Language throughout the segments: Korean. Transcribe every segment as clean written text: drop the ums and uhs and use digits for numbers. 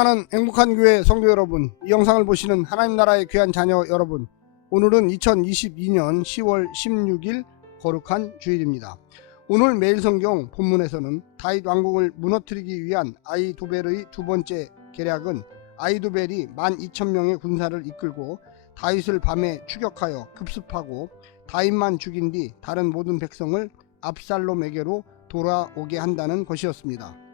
사랑하는 행복한 교회 성도 여러분, 이 영상을 보시는 하나님 나라의 귀한 자녀 여러분, 오늘은 2022년 10월 16일 거룩한 주일입니다. 오늘 매일 성경 본문에서는 다윗 왕국을 무너뜨리기 위한 아히도벨의 두 번째 계략은 아히도벨이 12,000명의 군사를 이끌고 다윗을 밤에 추격하여 급습하고 다윗만 죽인 뒤 다른 모든 백성을 압살롬에게로 돌아오게 한다는 것이었습니다.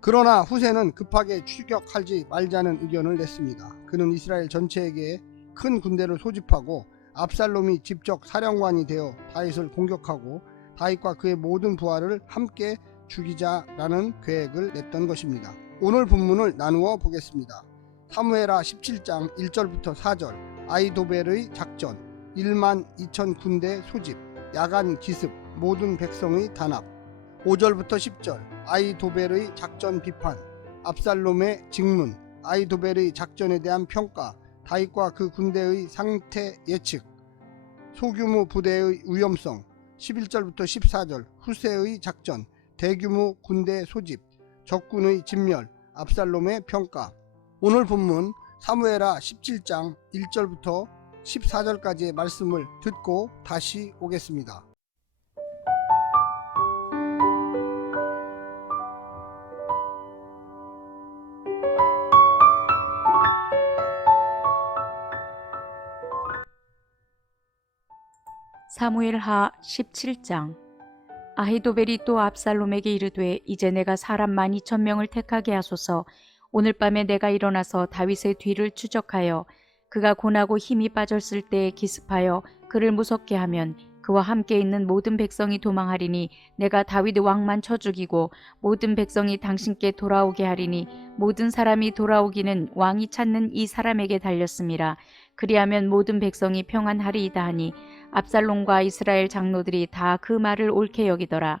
그러나 후세는 급하게 추격하지 말자는 의견을 냈습니다. 그는 이스라엘 전체에게 큰 군대를 소집하고 압살롬이 직접 사령관이 되어 다윗을 공격하고 다윗과 그의 모든 부하를 함께 죽이자라는 계획을 냈던 것입니다. 오늘 본문을 나누어 보겠습니다. 사무엘하 17장 1절부터 4절, 아히도벨의 작전, 12,000 군대 소집, 야간 기습, 모든 백성의 단합. 5절부터 10절, 아히도벨의 작전 비판, 압살롬의 직문, 아히도벨의 작전에 대한 평가, 다윗과 그 군대의 상태 예측, 소규모 부대의 위험성. 11절부터 14절, 후세의 작전, 대규모 군대 소집, 적군의 진멸, 압살롬의 평가. 오늘 본문 사무엘하 17장 1절부터 14절까지의 말씀을 듣고 다시 오겠습니다. 사무엘하 17장. 아히도벨이 또 압살롬에게 이르되 이제 내가 사람 12,000명을 택하게 하소서. 오늘 밤에 내가 일어나서 다윗의 뒤를 추적하여 그가 고나고 힘이 빠졌을 때에 기습하여 그를 무섭게 하면 그와 함께 있는 모든 백성이 도망하리니 내가 다윗 왕만 쳐 죽이고 모든 백성이 당신께 돌아오게 하리니 모든 사람이 돌아오기는 왕이 찾는 이 사람에게 달렸음이라. 그리하면 모든 백성이 평안하리이다 하니 압살롬과 이스라엘 장로들이 다 그 말을 옳게 여기더라.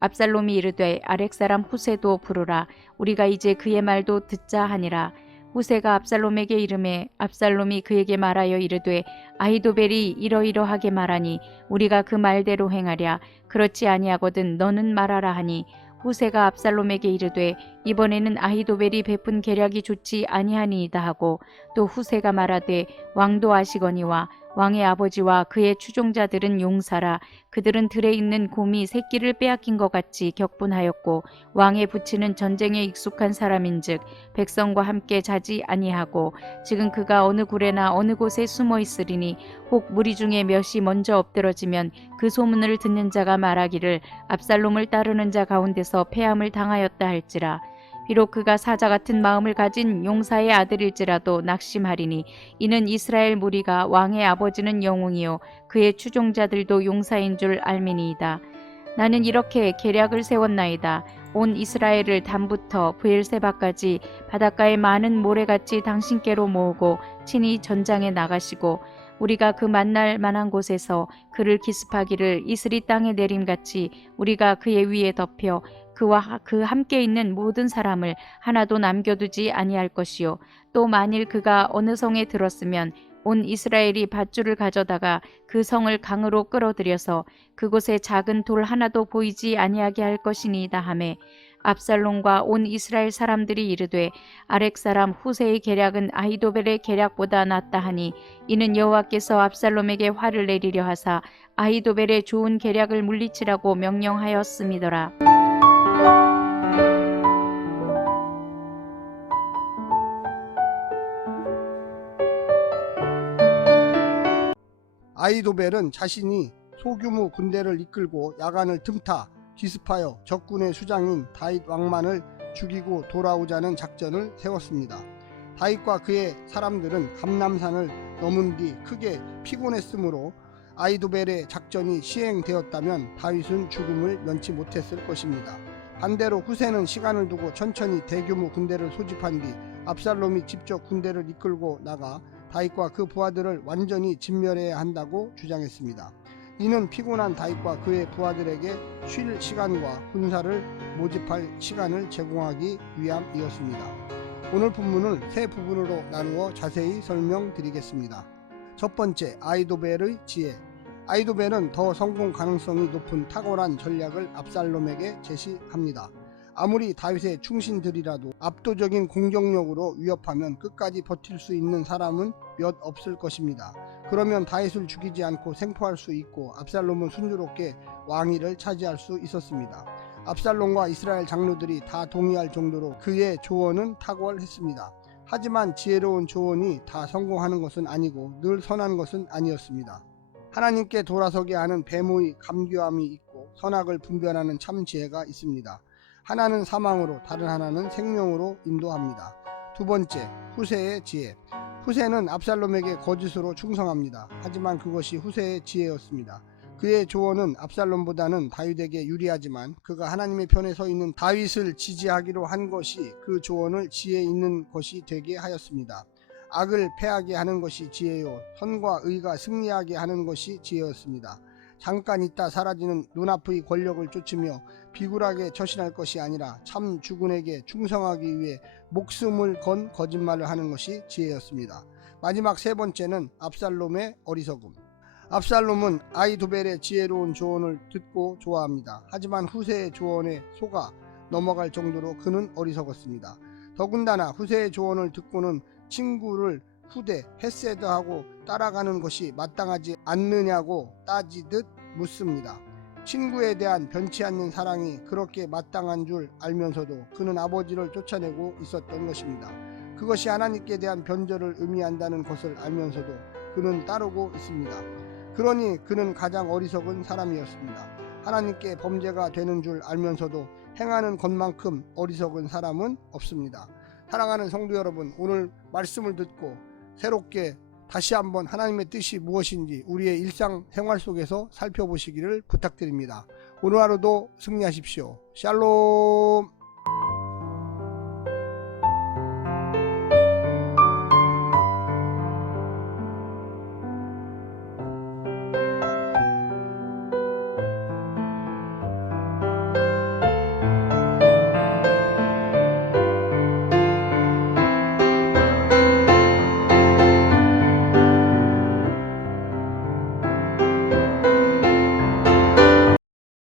압살롬이 이르되 아렉 사람 후세도 부르라. 우리가 이제 그의 말도 듣자 하니라. 후세가 압살롬에게 이르매 압살롬이 그에게 말하여 이르되 아히도벨이 이러이러하게 말하니 우리가 그 말대로 행하랴. 그렇지 아니하거든 너는 말하라 하니 후세가 압살롬에게 이르되 이번에는 아히도벨이 베푼 계략이 좋지 아니하니이다 하고 또 후세가 말하되 왕도 아시거니와 왕의 아버지와 그의 추종자들은 용사라. 그들은 들에 있는 곰이 새끼를 빼앗긴 것 같이 격분하였고 왕의 부치는 전쟁에 익숙한 사람인즉 백성과 함께 자지 아니하고 지금 그가 어느 굴에나 어느 곳에 숨어 있으리니 혹 무리 중에 몇이 먼저 엎드러지면 그 소문을 듣는 자가 말하기를 압살롬을 따르는 자 가운데서 패함을 당하였다 할지라. 비록 그가 사자 같은 마음을 가진 용사의 아들일지라도 낙심하리니 이는 이스라엘 무리가 왕의 아버지는 영웅이요 그의 추종자들도 용사인 줄 알미니이다. 나는 이렇게 계략을 세웠나이다. 온 이스라엘을 단부터 브엘세바까지 바닷가의 많은 모래같이 당신께로 모으고 친히 전장에 나가시고 우리가 그 만날 만한 곳에서 그를 기습하기를 이슬이 땅에 내림같이 우리가 그의 위에 덮여 그와 그 함께 있는 모든 사람을 하나도 남겨두지 아니할 것이요 또 만일 그가 어느 성에 들었으면 온 이스라엘이 밧줄을 가져다가 그 성을 강으로 끌어들여서 그곳에 작은 돌 하나도 보이지 아니하게 할 것이니이다 하매 압살롬과 온 이스라엘 사람들이 이르되 아렉 사람 후세의 계략은 아히도벨의 계략보다 낫다 하니 이는 여호와께서 압살롬에게 화를 내리려 하사 아히도벨의 좋은 계략을 물리치라고 명령하였음이더라. 아히도벨은 자신이 소규모 군대를 이끌고 야간을 틈타 기습하여 적군의 수장인 다윗 왕만을 죽이고 돌아오자는 작전을 세웠습니다. 다윗과 그의 사람들은 감람산을 넘은 뒤 크게 피곤했으므로 아히도벨의 작전이 시행되었다면 다윗은 죽음을 면치 못했을 것입니다. 반대로 후세는 시간을 두고 천천히 대규모 군대를 소집한 뒤 압살롬이 직접 군대를 이끌고 나가 다윗과 그 부하들을 완전히 진멸해야 한다고 주장했습니다. 이는 피곤한 다윗과 그의 부하들에게 쉴 시간과 군사를 모집할 시간을 제공하기 위함이었습니다. 오늘 본문을 세 부분으로 나누어 자세히 설명드리겠습니다. 첫 번째, 아히도벨의 지혜. 아히도벨은 더 성공 가능성이 높은 탁월한 전략을 압살롬에게 제시합니다. 아무리 다윗의 충신들이라도 압도적인 공격력으로 위협하면 끝까지 버틸 수 있는 사람은 몇 없을 것입니다. 그러면 다윗을 죽이지 않고 생포할 수 있고 압살롬은 순조롭게 왕위를 차지할 수 있었습니다. 압살롬과 이스라엘 장로들이 다 동의할 정도로 그의 조언은 탁월했습니다. 하지만 지혜로운 조언이 다 성공하는 것은 아니고 늘 선한 것은 아니었습니다. 하나님께 돌아서게 하는 배모의 감교함이 있고 선악을 분별하는 참 지혜가 있습니다. 하나는 사망으로 다른 하나는 생명으로 인도합니다. 두 번째, 후세의 지혜. 후세는 압살롬에게 거짓으로 충성합니다. 하지만 그것이 후세의 지혜였습니다. 그의 조언은 압살롬보다는 다윗에게 유리하지만 그가 하나님의 편에 서 있는 다윗을 지지하기로 한 것이 그 조언을 지혜 있는 것이 되게 하였습니다. 악을 패하게 하는 것이 지혜요 선과 의가 승리하게 하는 것이 지혜였습니다. 잠깐 있다 사라지는 눈앞의 권력을 쫓으며 비굴하게 처신할 것이 아니라 참 주군에게 충성하기 위해 목숨을 건 거짓말을 하는 것이 지혜였습니다. 마지막 세 번째는 압살롬의 어리석음. 압살롬은 아히도벨의 지혜로운 조언을 듣고 좋아합니다. 하지만 후세의 조언에 속아 넘어갈 정도로 그는 어리석었습니다. 더군다나 후세의 조언을 듣고는 친구를 후대 헤세드하고 따라가는 것이 마땅하지 않느냐고 따지듯 묻습니다. 친구에 대한 변치 않는 사랑이 그렇게 마땅한 줄 알면서도 그는 아버지를 쫓아내고 있었던 것입니다. 그것이 하나님께 대한 변절을 의미한다는 것을 알면서도 그는 따르고 있습니다. 그러니 그는 가장 어리석은 사람이었습니다. 하나님께 범죄가 되는 줄 알면서도 행하는 것만큼 어리석은 사람은 없습니다. 사랑하는 성도 여러분, 오늘 말씀을 듣고 새롭게 다시 한번 하나님의 뜻이 무엇인지 우리의 일상생활 속에서 살펴보시기를 부탁드립니다. 오늘 하루도 승리하십시오. 샬롬.